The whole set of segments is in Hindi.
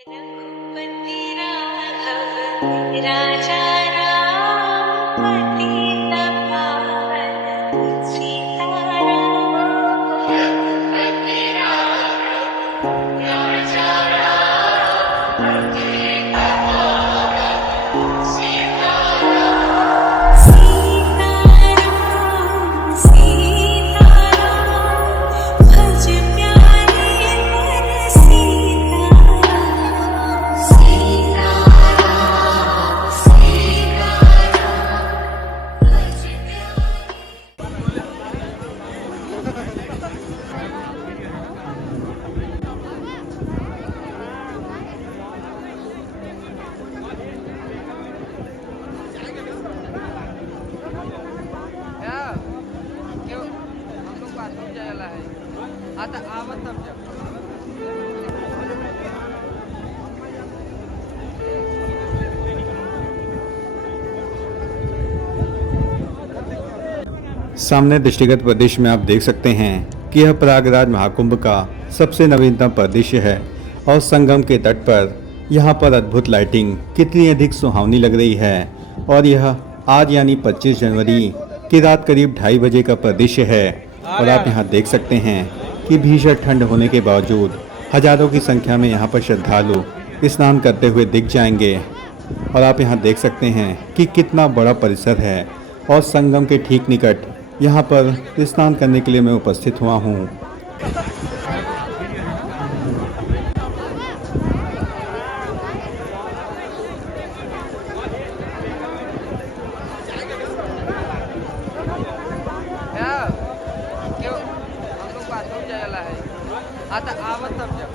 रघुपति राघव राजा राम पतित पावन सीताराम। रघुपति राघव राजा राम पतित पावन सीताराम। सीताराम सीताराम भज प्यारे पर सीताराम। सीताराम सीताराम भज प्यारे। या क्यों हम लोग बाथरूम जायला है आता आवत समजा सामने दृष्टिगत परिदृश्य में आप देख सकते हैं कि यह प्रयागराज महाकुंभ का सबसे नवीनतम परिदृश्य है और संगम के तट पर यहाँ पर अद्भुत लाइटिंग कितनी अधिक सुहावनी लग रही है। और यह आज यानी 25 जनवरी की रात करीब 2:30 बजे का परिदृश्य है। और आप यहाँ देख सकते हैं कि भीषण ठंड होने के बावजूद हजारों की संख्या में यहाँ पर श्रद्धालु स्नान करते हुए दिख जाएंगे। और आप यहाँ देख सकते हैं कि कितना बड़ा परिसर है और संगम के ठीक निकट यहाँ पर स्नान करने के लिए मैं उपस्थित हुआ हूँ। या क्यों हम लोग बाथरूम जायला है आता आवत समजा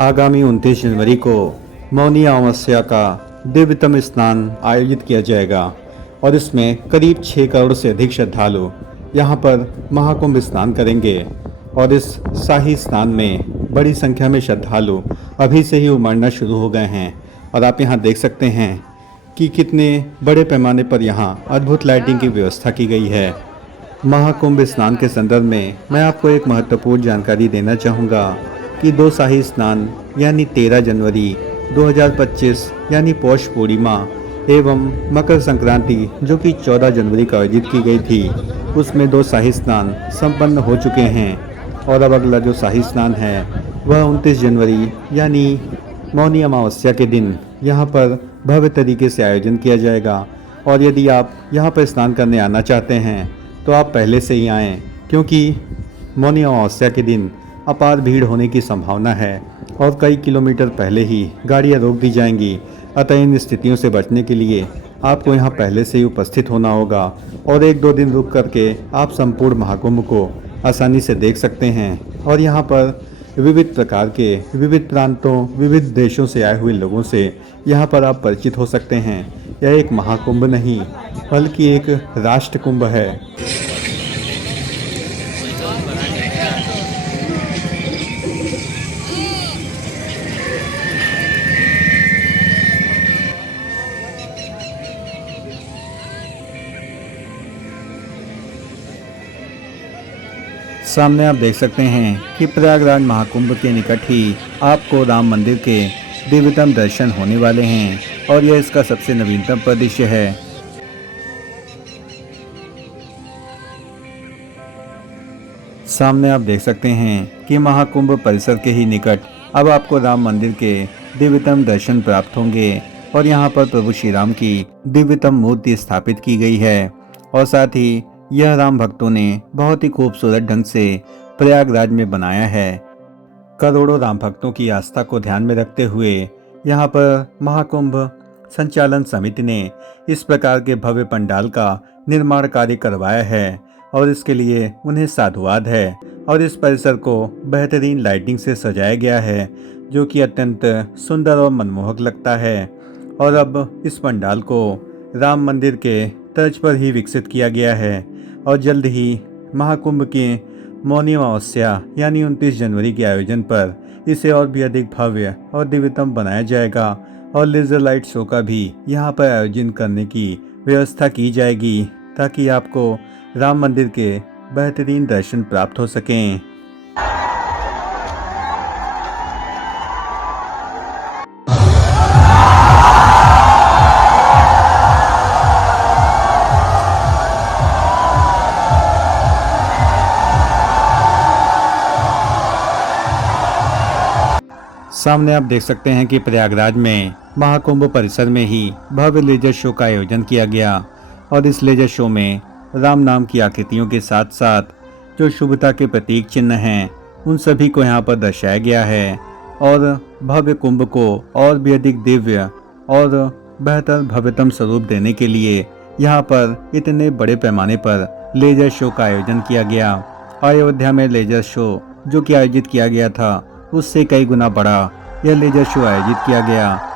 आगामी 29 जनवरी को मौनी अमावस्या का दिव्यतम स्नान आयोजित किया जाएगा और इसमें करीब 6 करोड़ से अधिक श्रद्धालु यहाँ पर महाकुंभ स्नान करेंगे। और इस शाही स्नान में बड़ी संख्या में श्रद्धालु अभी से ही उमड़ना शुरू हो गए हैं। और आप यहाँ देख सकते हैं कि कितने बड़े पैमाने पर यहाँ अद्भुत लाइटिंग की व्यवस्था की गई है। महाकुंभ स्नान के संदर्भ में मैं आपको एक महत्वपूर्ण जानकारी देना चाहूँगा कि 2 शाही स्नान यानी 13 जनवरी 2025 यानी पौष पूर्णिमा एवं मकर संक्रांति जो कि 14 जनवरी को आयोजित की गई थी, उसमें 2 शाही स्नान संपन्न हो चुके हैं। और अब अगला जो शाही स्नान है वह 29 जनवरी यानी मौनी अमावस्या के दिन यहाँ पर भव्य तरीके से आयोजन किया जाएगा। और यदि आप यहाँ पर स्नान करने आना चाहते हैं तो आप पहले से ही आएँ, क्योंकि मौनी अमावस्या के दिन अपार भीड़ होने की संभावना है और कई किलोमीटर पहले ही गाड़ियां रोक दी जाएंगी। अतः इन स्थितियों से बचने के लिए आपको यहां पहले से ही उपस्थित होना होगा और 1-2 दिन रुक करके आप संपूर्ण महाकुंभ को आसानी से देख सकते हैं। और यहां पर विविध प्रकार के विविध प्रांतों विविध देशों से आए हुए लोगों से यहां पर आप परिचित हो सकते हैं। यह एक महाकुंभ नहीं बल्कि एक राष्ट्र कुंभ है। सामने आप देख सकते हैं कि प्रयागराज महाकुंभ के निकट ही आपको राम मंदिर के दिव्यतम दर्शन होने वाले हैं और यह इसका सबसे नवीनतम परिदृश्य है। सामने आप देख सकते हैं कि महाकुंभ परिसर के ही निकट अब आपको राम मंदिर के दिव्यतम दर्शन प्राप्त होंगे। और यहाँ पर प्रभु श्री राम की दिव्यतम मूर्ति स्थापित की गई है। और साथ ही यह राम भक्तों ने बहुत ही खूबसूरत ढंग से प्रयागराज में बनाया है। करोड़ों राम भक्तों की आस्था को ध्यान में रखते हुए यहाँ पर महाकुंभ संचालन समिति ने इस प्रकार के भव्य पंडाल का निर्माण कार्य करवाया है और इसके लिए उन्हें साधुवाद है। और इस परिसर को बेहतरीन लाइटिंग से सजाया गया है जो कि अत्यंत सुंदर और मनमोहक लगता है। और अब इस पंडाल को राम मंदिर के तर्ज पर ही विकसित किया गया है और जल्द ही महाकुंभ के मौनी अमावस्या यानी 29 जनवरी के आयोजन पर इसे और भी अधिक भव्य और दिव्यतम बनाया जाएगा और लेजर लाइट शो का भी यहाँ पर आयोजन करने की व्यवस्था की जाएगी ताकि आपको राम मंदिर के बेहतरीन दर्शन प्राप्त हो सकें। सामने आप देख सकते हैं कि प्रयागराज में महाकुंभ परिसर में ही भव्य लेजर शो का आयोजन किया गया और इस लेजर शो में राम नाम की आकृतियों के साथ साथ जो शुभता के प्रतीक चिन्ह हैं उन सभी को यहाँ पर दर्शाया गया है और भव्य कुंभ को और भी अधिक दिव्य और बेहतर भव्यतम स्वरूप देने के लिए यहाँ पर इतने बड़े पैमाने पर लेजर शो का आयोजन किया गया। अयोध्या में लेजर शो जो कि आयोजित किया गया था उससे कई गुना बड़ा यह लेजर शो आयोजित किया गया।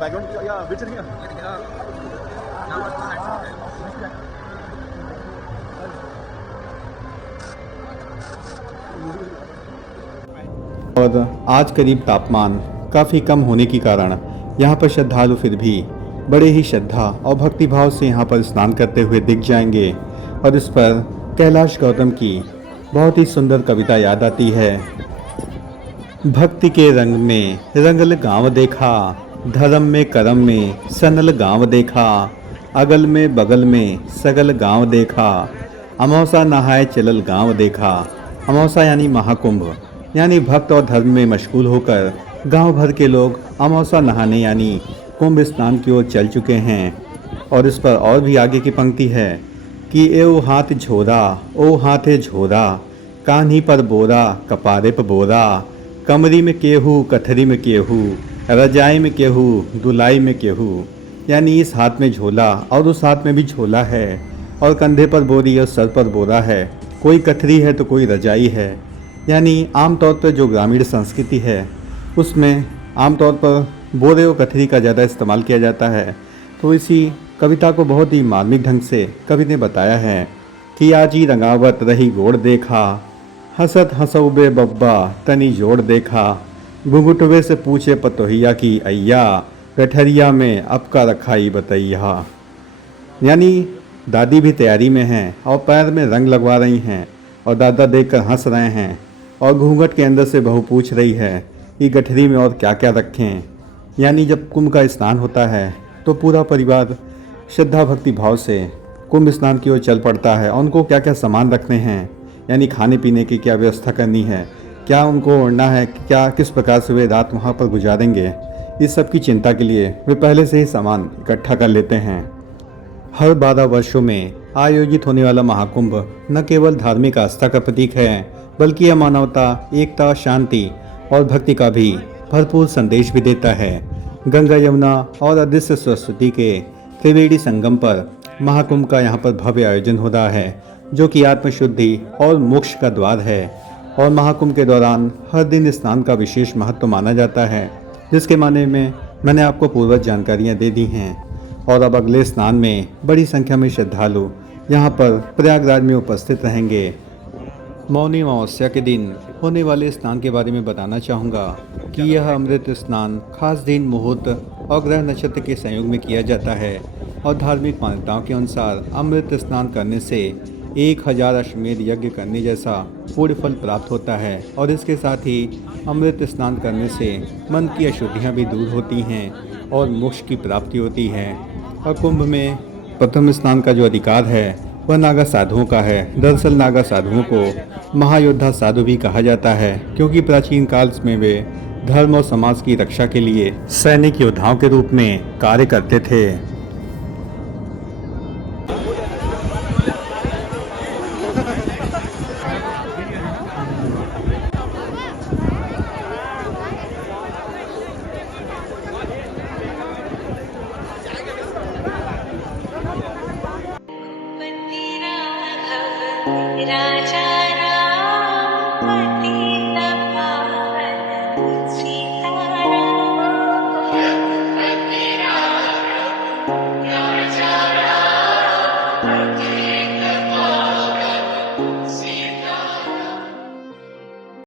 बैकग्राउंड या बीच चल गया और आज करीब तापमान काफ़ी कम होने के कारण यहाँ पर श्रद्धालु फिर भी बड़े ही श्रद्धा और भक्तिभाव से यहाँ पर स्नान करते हुए दिख जाएंगे और इस पर कैलाश गौतम की बहुत ही सुंदर कविता याद आती है। भक्ति के रंग में रंगल गांव देखा, धर्म में कर्म में सनल गांव देखा, अगल में बगल में सगल गांव देखा, अमावसा नहाए चलल गांव देखा। अमावसा यानी महाकुंभ यानी भक्त और धर्म में मशगूल होकर गांव भर के लोग अमावसा नहाने यानी कुंभ स्नान की ओर चल चुके हैं। और इस पर और भी आगे की पंक्ति है कि एओ हाथ झोरा ओ हाथे झोरा, कान्ही पर बोरा कपारे पर बोरा, कमरी में केहू कथरी में केहू, रजाई में केहू दुलाई में केहू। यानी इस हाथ में झोला और उस हाथ में भी झोला है और कंधे पर बोरी और सर पर बोरा है, कोई कथरी है तो कोई रजाई है। यानी आमतौर पर जो ग्रामीण संस्कृति है उसमें आमतौर पर बोरे और कथरी का ज़्यादा इस्तेमाल किया जाता है। तो इसी कविता को बहुत ही मार्मिक ढंग से कवि ने बताया है कि आजी रंगावत रही गोड़ देखा, हसत हंसौबे बब्बा तनी जोड़ देखा, घुंघुटवे से पूछे पतोहिया की अय्या, गठरिया में अब का रखाई बतैया। यानी दादी भी तैयारी में हैं और पैर में रंग लगवा रही हैं और दादा देखकर हंस रहे हैं और घूंघट के अंदर से बहू पूछ रही है कि गठरी में और क्या क्या रखें। यानी जब कुंभ का स्नान होता है तो पूरा परिवार श्रद्धा भक्ति भाव से कुंभ स्नान की ओर चल पड़ता है और उनको क्या क्या सामान रखने हैं, यानी खाने पीने की क्या व्यवस्था करनी है, क्या उनको ओढ़ना है, क्या किस प्रकार से वे रात वहाँ पर गुजारेंगे, इस सब की चिंता के लिए वे पहले से ही सामान इकट्ठा कर लेते हैं। हर 12 वर्षों में आयोजित होने वाला महाकुंभ न केवल धार्मिक आस्था का प्रतीक है, बल्कि यह मानवता, एकता, शांति और भक्ति का भी भरपूर संदेश भी देता है। गंगा, यमुना और अदृश्य सरस्वती के त्रिवेणी संगम पर महाकुंभ का यहाँ पर भव्य आयोजन हो रहा है, जो कि आत्मशुद्धि और मोक्ष का द्वार है। और महाकुंभ के दौरान हर दिन स्नान का विशेष महत्व माना जाता है, जिसके माने में मैंने आपको पूर्वज जानकारियाँ दे दी हैं। और अब अगले स्नान में बड़ी संख्या में श्रद्धालु यहाँ पर प्रयागराज में उपस्थित रहेंगे। मौनी अमावस्या के दिन होने वाले स्नान के बारे में बताना चाहूँगा कि यह अमृत स्नान खास दिन, मुहूर्त और ग्रह नक्षत्र के संयोग में किया जाता है। और धार्मिक मान्यताओं के अनुसार अमृत स्नान करने से 1000 अश्वमेध यज्ञ करने जैसा पूर्ण फल प्राप्त होता है। और इसके साथ ही अमृत स्नान करने से मन की अशुद्धियाँ भी दूर होती हैं और मोक्ष की प्राप्ति होती है। और कुंभ में प्रथम स्नान का जो अधिकार है वह नागा साधुओं का है। दरअसल नागा साधुओं को महायोद्धा साधु भी कहा जाता है, क्योंकि प्राचीन काल में वे धर्म और समाज की रक्षा के लिए सैनिक योद्धाओं के रूप में कार्य करते थे।